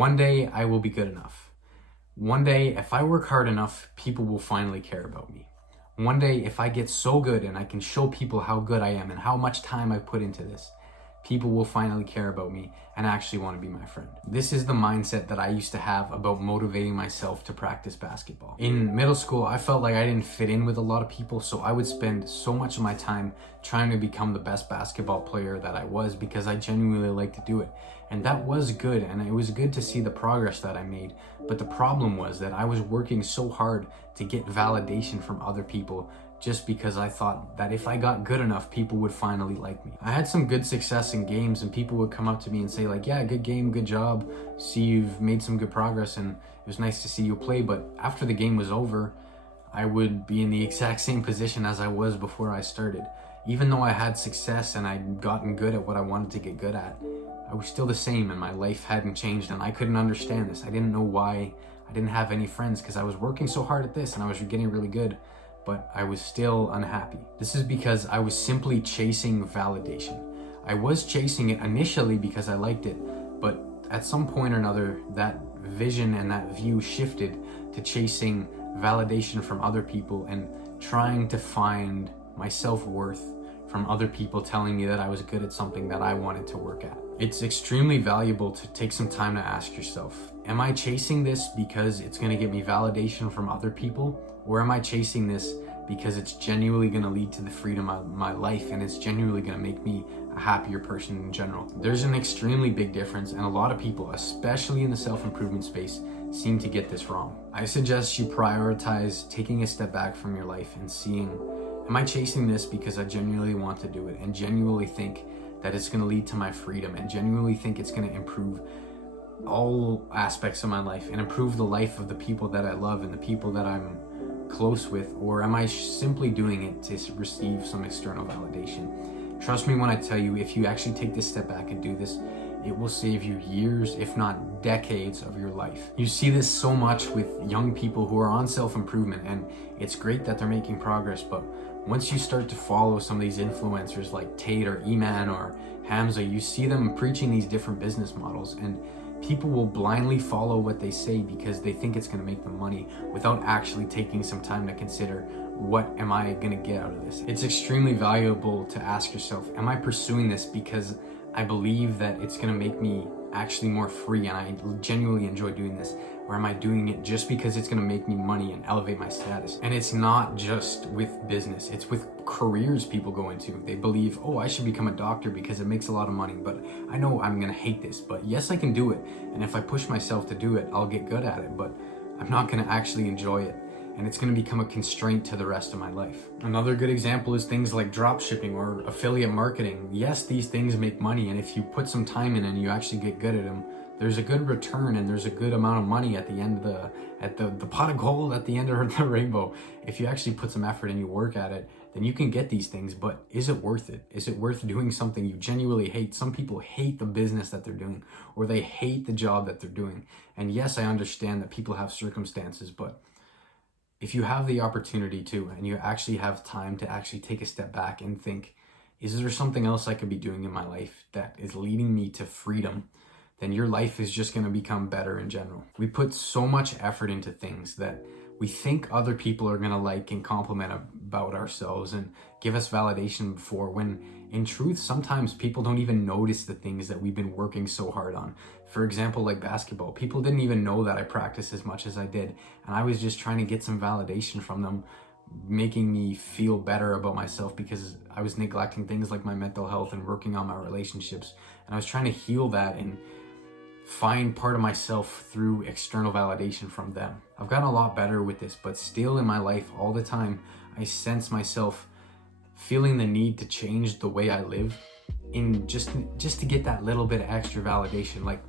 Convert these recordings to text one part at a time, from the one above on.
One day I will be good enough. One day, if I work hard enough, people will finally care about me. One day, if I get so good and I can show people how good I am and how much time I put into this, people will finally care about me and actually want to be my friend. This is the mindset that I used to have about motivating myself to practice basketball. In middle school, I felt like I didn't fit in with a lot of people, so I would spend so much of my time trying to become the best basketball player that I was because I genuinely like to do it. And that was good, and it was good to see the progress that I made. But the problem was that I was working so hard to get validation from other people just because I thought that if I got good enough, people would finally like me. I had some good success in games and people would come up to me and say like, yeah, good game, good job. See, you've made some good progress and it was nice to see you play. But after the game was over, I would be in the exact same position as I was before I started. Even though I had success and I'd gotten good at what I wanted to get good at, I was still the same and my life hadn't changed and I couldn't understand this. I didn't know why I didn't have any friends because I was working so hard at this and I was getting really good, but I was still unhappy. This is because I was simply chasing validation. I was chasing it initially because I liked it, but at some point or another, that vision and that view shifted to chasing validation from other people and trying to find my self-worth from other people telling me that I was good at something that I wanted to work at. It's extremely valuable to take some time to ask yourself, am I chasing this because it's going to get me validation from other people? Or am I chasing this because it's genuinely going to lead to the freedom of my life and it's genuinely going to make me a happier person in general? There's an extremely big difference, and a lot of people, especially in the self-improvement space, seem to get this wrong. I suggest you prioritize taking a step back from your life and seeing, am I chasing this because I genuinely want to do it and genuinely think that it's going to lead to my freedom and genuinely think it's going to improve all aspects of my life and improve the life of the people that I love and the people that I'm close with? Or am I simply doing it to receive some external validation? Trust me when I tell you, if you actually take this step back and do this, it will save you years, if not decades of your life. You see this so much with young people who are on self-improvement, and it's great that they're making progress, but once you start to follow some of these influencers like Tate or Eman or Hamza, you see them preaching these different business models, and people will blindly follow what they say because they think it's going to make them money without actually taking some time to consider, what am I going to get out of this? It's extremely valuable to ask yourself, am I pursuing this because I believe that it's going to make me actually more free and I genuinely enjoy doing this? Or am I doing it just because it's going to make me money and elevate my status? And it's not just with business, it's with careers people go into. They believe, oh, I should become a doctor because it makes a lot of money, but I know I'm going to hate this, but yes, I can do it. And if I push myself to do it, I'll get good at it, but I'm not going to actually enjoy it. And it's going to become a constraint to the rest of my life. Another good example is things like drop shipping or affiliate marketing. Yes, these things make money, and if you put some time in and you actually get good at them, there's a good return and there's a good amount of money at the end of the pot of gold at the end of the rainbow. If you actually put some effort and you work at it, then you can get these things, but is it worth it? Is it worth doing something you genuinely hate? Some people hate the business that they're doing, or they hate the job that they're doing. And yes, I understand that people have circumstances, but if you have the opportunity to, and you actually have time to actually take a step back and think, is there something else I could be doing in my life that is leading me to freedom? Then your life is just going to become better in general. We put so much effort into things that we think other people are going to like and compliment about ourselves and give us validation for, when in truth, sometimes people don't even notice the things that we've been working so hard on. For example, like basketball, people didn't even know that I practiced as much as I did. And I was just trying to get some validation from them, making me feel better about myself because I was neglecting things like my mental health and working on my relationships. And I was trying to heal that and find part of myself through external validation from them. I've gotten a lot better with this, but still in my life all the time, I sense myself feeling the need to change the way I live in just to get that little bit of extra validation. Like,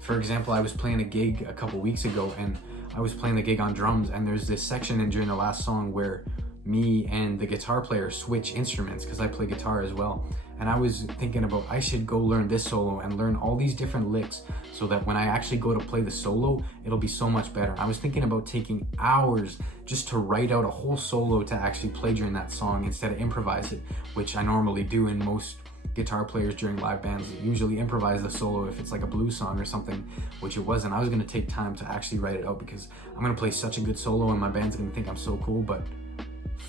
for example, I was playing a gig a couple weeks ago and I was playing the gig on drums, and there's this section during the last song where me and the guitar player switch instruments because I play guitar as well. And I was thinking about, I should go learn this solo and learn all these different licks so that when I actually go to play the solo, it'll be so much better. I was thinking about taking hours just to write out a whole solo to actually play during that song instead of improvise it, which I normally do in most guitar players during live bands usually improvise the solo if it's like a blues song or something, which it wasn't. I was gonna take time to actually write it out because I'm gonna play such a good solo and my band's gonna think I'm so cool, but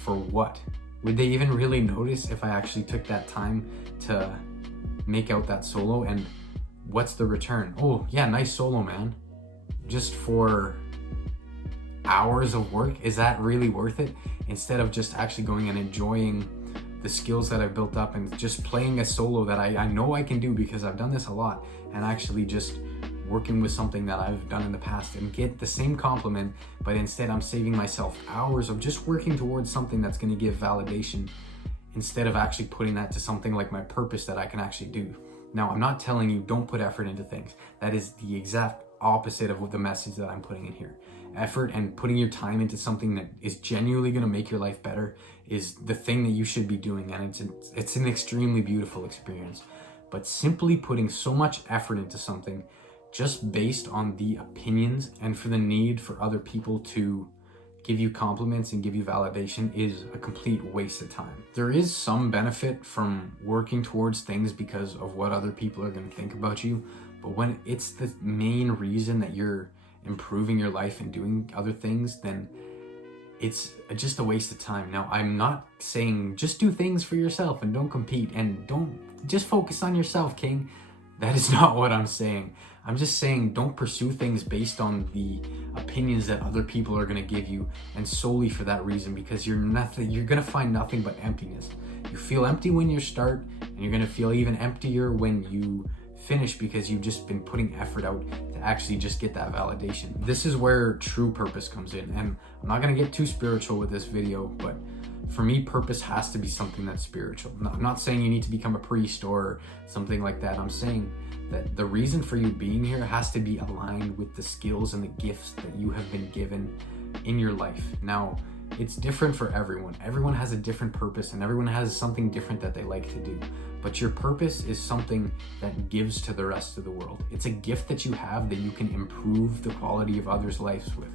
for what? Would they even really notice if I actually took that time to make out that solo? And what's the return? Oh yeah, nice solo, man. Just for hours of work, is that really worth it? Instead of just actually going and enjoying the skills that I've built up and just playing a solo that I know I can do because I've done this a lot, and actually just working with something that I've done in the past and get the same compliment, but instead I'm saving myself hours of just working towards something that's going to give validation instead of actually putting that to something like my purpose that I can actually do. Now, I'm not telling you don't put effort into things. That is the exact opposite of what the message that I'm putting in here. Effort and putting your time into something that is genuinely going to make your life better is the thing that you should be doing, and it's an extremely beautiful experience. But simply putting so much effort into something just based on the opinions and for the need for other people to give you compliments and give you validation is a complete waste of time. There is some benefit from working towards things because of what other people are going to think about you, but when it's the main reason that you're improving your life and doing other things, then it's just a waste of time. Now, I'm not saying just do things for yourself and don't compete and don't just focus on yourself, King. That is not what I'm saying. I'm just saying don't pursue things based on the opinions that other people are going to give you and solely for that reason, because you're going to find nothing but emptiness. You feel empty when you start, and you're going to feel even emptier when you finish because you've just been putting effort out to actually just get that validation. This is where true purpose comes in, and I'm not going to get too spiritual with this video, but for me, purpose has to be something that's spiritual. I'm not saying you need to become a priest or something like that. I'm saying that the reason for you being here has to be aligned with the skills and the gifts that you have been given in your life. Now, it's different for everyone. Everyone has a different purpose and everyone has something different that they like to do. But your purpose is something that gives to the rest of the world. It's a gift that you have that you can improve the quality of others' lives with.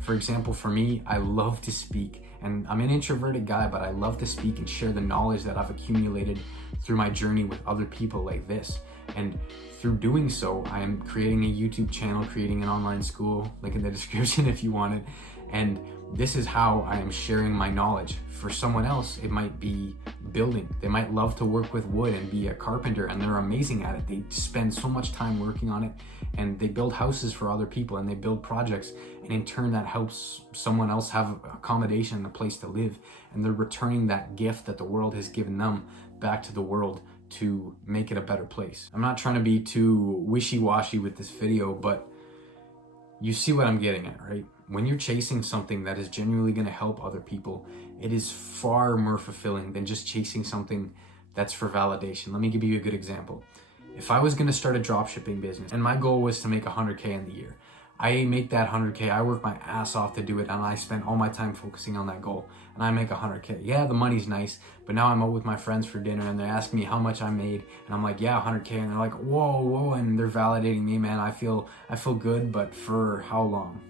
For example, for me, I love to speak, and I'm an introverted guy, but I love to speak and share the knowledge that I've accumulated through my journey with other people like this. And through doing so, I am creating a YouTube channel, creating an online school, link in the description if you want it. And this is how I am sharing my knowledge. For someone else, it might be building. They might love to work with wood and be a carpenter, and they're amazing at it. They spend so much time working on it, and they build houses for other people, and they build projects, and in turn that helps someone else have accommodation and a place to live, and they're returning that gift that the world has given them back to the world to make it a better place. I'm not trying to be too wishy-washy with this video, but you see what I'm getting at, right? When you're chasing something that is genuinely going to help other people, it is far more fulfilling than just chasing something that's for validation. Let me give you a good example. If I was going to start a dropshipping business and my goal was to make 100K in the year, I make that 100K, I work my ass off to do it, and I spend all my time focusing on that goal, and I make 100K. Yeah, the money's nice, but now I'm out with my friends for dinner, and they're asking me how much I made, and I'm like, yeah, 100K, and they're like, whoa, and they're validating me, man. I feel good, but for how long?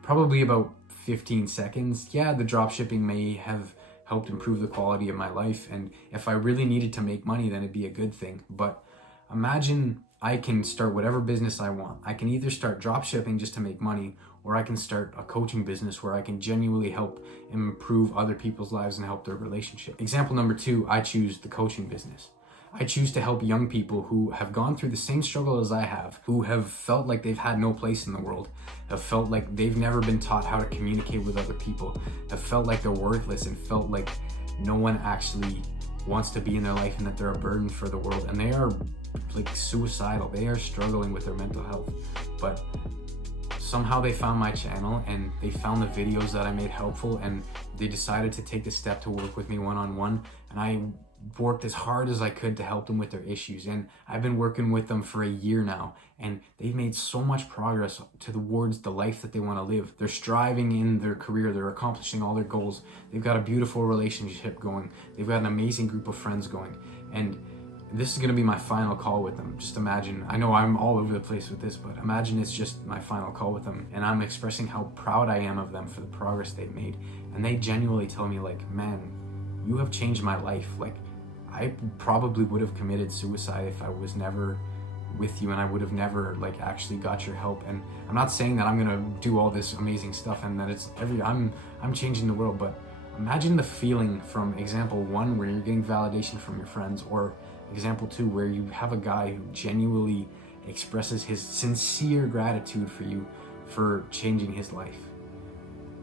Probably about 15 seconds. Yeah, the dropshipping may have helped improve the quality of my life, and if I really needed to make money, then it'd be a good thing. But imagine I can start whatever business I want. I can either start dropshipping just to make money, or I can start a coaching business where I can genuinely help improve other people's lives and help their relationship. Example number 2, I choose the coaching business. I choose to help young people who have gone through the same struggle as I have, who have felt like they've had no place in the world, have felt like they've never been taught how to communicate with other people, have felt like they're worthless and felt like no one actually wants to be in their life and that they're a burden for the world, and they are like suicidal. They are struggling with their mental health, but somehow they found my channel and they found the videos that I made helpful, and they decided to take the step to work with me one-on-one, and I worked as hard as I could to help them with their issues. And I've been working with them for a year now, and they've made so much progress towards the life that they want to live. They're striving in their career, they're accomplishing all their goals, they've got a beautiful relationship going, they've got an amazing group of friends going, and this is going to be my final call with them. Just imagine, I know I'm all over the place with this, but imagine it's just my final call with them, and I'm expressing how proud I am of them for the progress they've made, and they genuinely tell me like, man, you have changed my life. Like, I probably would have committed suicide if I was never with you, and I would have never like actually got your help. And I'm not saying that I'm gonna do all this amazing stuff and that it's I'm changing the world, but imagine the feeling from example 1 where you're getting validation from your friends, or example 2 where you have a guy who genuinely expresses his sincere gratitude for you for changing his life.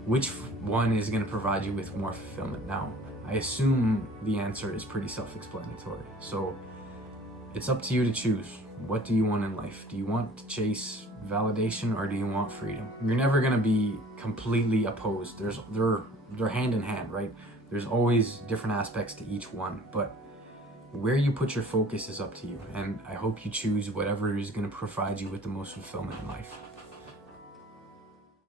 Which one is going to provide you with more fulfillment? Now, I assume the answer is pretty self-explanatory. So it's up to you to choose. What do you want in life? Do you want to chase validation, or do you want freedom? You're never going to be completely opposed. They're hand in hand, right? There's always different aspects to each one, but where you put your focus is up to you. And I hope you choose whatever is going to provide you with the most fulfillment in life.